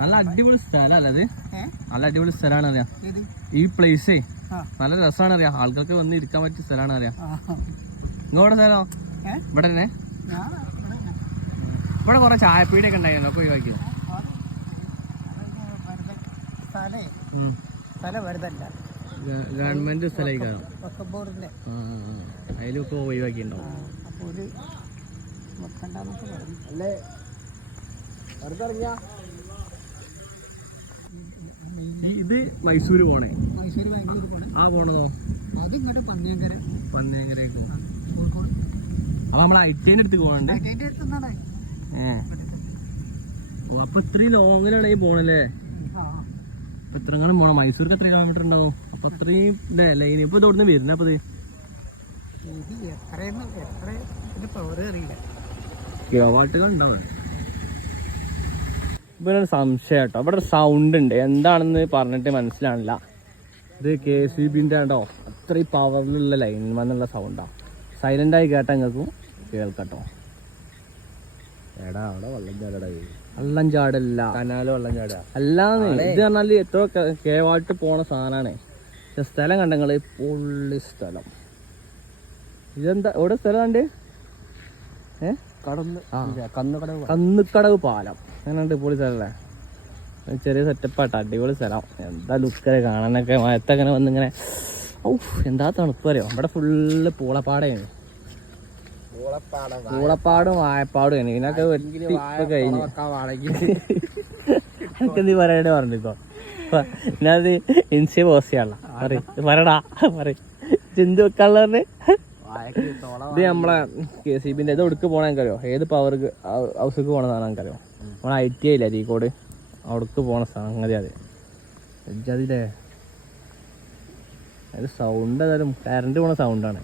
നല്ല അടിപൊളി സ്ഥലമല്ല അത്? നല്ല അടിപൊളി സ്ഥലമാണ് അറിയാം. ഈ പ്ലേസേ നല്ല രസമാണ് അറിയാം. ആൾക്കാർക്ക് വന്ന് ഇരിക്കാൻ പറ്റിയ സ്ഥലമാണ് അറിയാം. ഇങ്ങോട്ട് സ്ഥലം ഇവിടെ തന്നെ. ഇവിടെ കുറെ ചായപ്പീടിയൊക്കെ ഉണ്ടായിരുന്നു, അപ്പൊ ഒഴിവാക്കിയോ? ഗവൺമെന്റ് സ്ഥലം അതിലൊക്കെ ഒഴിവാക്കിയിട്ടുണ്ടാവും. ഇത് മൈസൂര് പോണേ. ആ പോണതോ? പന്നിയങ്കരേക്ക്. അപ്പൊ നമ്മളെ ഐറ്റേന്റെ അടുത്ത് പോകണ്ടേ? അപ്പൊ ഇത്രയും ലോങ്ങിലാണ് ഈ പോണല്ലേ? അപ്പൊ എത്ര അങ്ങനെ പോണം? മൈസൂർക്ക് എത്ര കിലോമീറ്റർ ഉണ്ടാവും? അപ്പൊ അത്രയും ലൈൻ. ഇപ്പൊ ഇതോടുന്ന് വരുന്ന അപ്പൊ കിലോവാട്ടുകൾ ഉണ്ടാവും. ഇപ്പൊ സംശയം കേട്ടോ, ഇവിടെ ഒരു സൗണ്ട് ഉണ്ട്, എന്താണെന്ന് പറഞ്ഞിട്ട് മനസ്സിലാണില്ല. ഇത് KCBന്റെ കേട്ടോ, അത്രയും പവറിലുള്ള ലൈൻ വന്നുള്ള സൗണ്ടാ. സൈലന്റ് ആയി കേട്ടാ നിങ്ങൾക്കും കേൾക്കട്ടോ. എടാ അവിടെ വെള്ളം ചാടല്ല, കനാല് വെള്ളം ചാടുക അല്ലാന്ന്. ഇത് പറഞ്ഞാല് എത്രയോ കേവാട്ട് പോണ സാധനമാണ്. പക്ഷെ സ്ഥലം കണ്ടങ്ങള് പൊള്ളി സ്ഥലം. ഇതെന്താ ഇവിടെ സ്ഥലം കണ്ട്? കന്നുക്കടവ് പാലം അങ്ങനെയുണ്ട്. പൊളി സ്ഥലല്ലേ, ചെറിയ സെറ്റപ്പാട്ടോ, അടിപൊളി സ്ഥലം. എന്താ ലുക്കരെ കാണാനൊക്കെ. മഴത്തങ്ങനെ വന്നിങ്ങനെ എന്താ തണുപ്പ് അറിയോ. ഇവിടെ ഫുള്ള് പൂളപ്പാടയാണ്. പൂളപ്പാടും വാഴപ്പാടും ആണ്. ഇതിനൊക്കെ വെട്ടി ഇപ്പൊ കഴിഞ്ഞു. എനിക്ക് എന്ത് പറയാണ്ട് പറഞ്ഞിപ്പോ ഞാനത് ഇൻസ്റ്റ പോസ്റ്റ് ചെയ്യാനുള്ള പറയടാ ചിന്ത വെക്കാനുള്ള. ഇത് നമ്മളെ KCBന്റെ. ഇത് എടുക്ക് പോണ എനിക്കറിയോ? ഏത് പവർക്ക് ഹൗസിക്ക് പോണ സാധനം എനിക്കറിയോ? നമ്മളെ ITI ഇല്ല അരീക്കോട്, അവിടേക്ക് പോണ സംഗതി. അതിലേ അത് സൗണ്ട് ഏതായാലും കറണ്ട് പോണ സൗണ്ടാണ്.